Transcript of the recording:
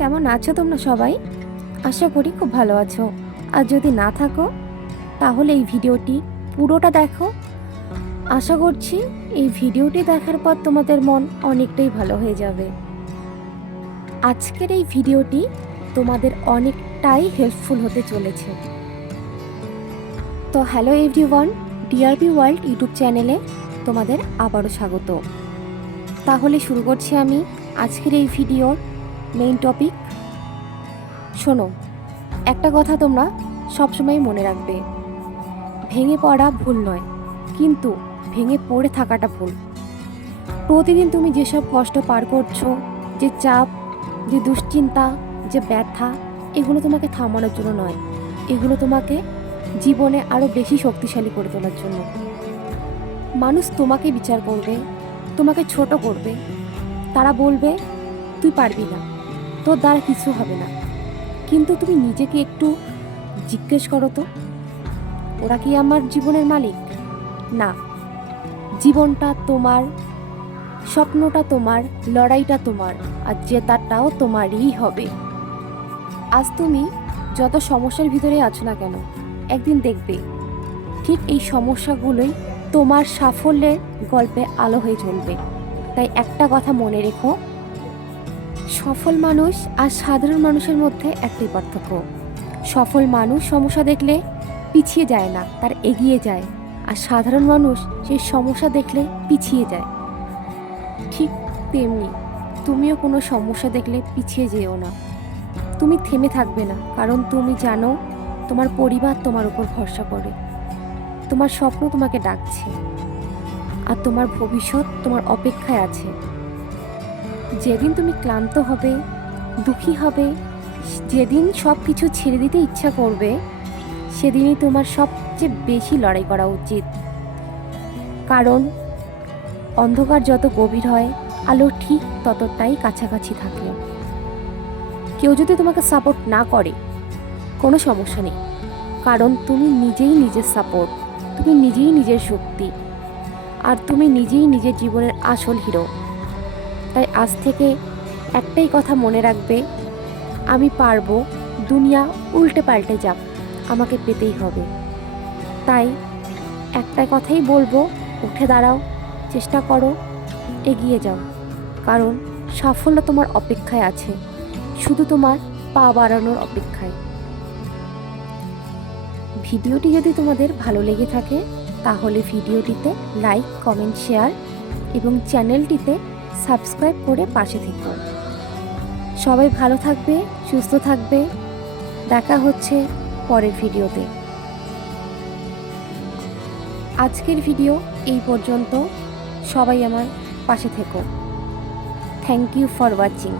কেমন আছো তোমরা সবাই? আশা করি খুব ভালো আছো। আর যদি না থাকো তাহলে এই ভিডিওটি পুরোটা দেখো। আশা করছি এই ভিডিওটি দেখার পর তোমাদের মন অনেকটাই ভালো হয়ে যাবে। আজকের এই ভিডিওটি তোমাদের অনেকটাই হেল্পফুল হতে চলেছে। তো hello everyone, DRB world YouTube চ্যানেলে তোমাদের আবারও স্বাগত। তাহলে শুরু করছি আমি আজকের এই ভিডিওর মেইন টপিক। শোনো, একটা কথা তোমরা সবসময় মনে রাখবে, ভেঙে পড়া ভুল নয়, কিন্তু ভেঙে পড়ে থাকাটা ভুল। প্রতিদিন তুমি যেসব কষ্ট পার করছো, যে চাপ, যে দুশ্চিন্তা, যে ব্যথা, এগুলো তোমাকে থামানোর জন্য নয়, এগুলো তোমাকে জীবনে আরও বেশি শক্তিশালী করে তোলার জন্য। মানুষ তোমাকে বিচার করবে, তোমাকে ছোট করবে, তারা বলবে তুই পারবি না, তোর দ্বারা কিছু হবে না। কিন্তু তুমি নিজেকে একটু জিজ্ঞেস করো তো, ওরা কি আমার জীবনের মালিক? না, জীবনটা তোমার, স্বপ্নটা তোমার, লড়াইটা তোমার, আর জেতাটাও তোমারই হবে। আজ তুমি যত সমস্যার ভিতরে আছো না কেন, একদিন দেখবে ঠিক এই সমস্যাগুলোই তোমার সাফল্যের গল্পে আলো হয়ে চলবে। তাই একটা কথা মনে রেখো, সফল মানুষ আর সাধারণ মানুষের মধ্যে একটাই পার্থক্য। সফল মানুষ সমস্যা দেখলে পিছিয়ে যায় না, তার এগিয়ে যায়। আর সাধারণ মানুষ সেই সমস্যা দেখলে পিছিয়ে যায়। ঠিক তেমনি তুমিও কোনো সমস্যা দেখলে পিছিয়ে যেও না, তুমি থেমে থাকবে না, কারণ তুমি জানো তোমার পরিবার তোমার উপর ভরসা করে, তোমার স্বপ্ন তোমাকে ডাকছে, আর তোমার ভবিষ্যৎ তোমার অপেক্ষায় আছে। যেদিন তুমি ক্লান্ত হবে, দুঃখী হবে, যেদিন সব কিছু ছেড়ে দিতে ইচ্ছা করবে, সেদিনই তোমার সবচেয়ে বেশি লড়াই করা উচিত। কারণ অন্ধকার যত গভীর হয়, আলো ঠিক ততটাই কাছাকাছি থাকে। কেউ যদি তোমাকে সাপোর্ট না করে, কোনো সমস্যা নেই, কারণ তুমি নিজেই নিজের সাপোর্ট, তুমি নিজেই নিজের শক্তি, আর তুমি নিজেই নিজের জীবনের আসল হিরো। তাই আজ থেকে একটাই কথা মনে রাখবে, আমি পারবো, দুনিয়া উল্টে পাল্টে যাক, আমাকে পেতেই হবে। তাই একটা কথাই বলবো, উঠে দাঁড়াও, চেষ্টা করো, এগিয়ে যাও, কারণ সাফল্য তোমার অপেক্ষায় আছে, শুধু তোমার পা বাড়ানোর অপেক্ষায়। ভিডিওটি যদি তোমাদের ভালো লেগে থাকে তাহলে ভিডিওটিতে লাইক, কমেন্ট, শেয়ার এবং চ্যানেলটিতে সাবস্ক্রাইব করে পাশে থেকো। সবাই ভালো থাকবে, সুস্থ থাকবে। দেখা হচ্ছে পরের ভিডিওতে। আজকের ভিডিও এই পর্যন্ত। সবাই আমার পাশে থেকো। Thank you for watching.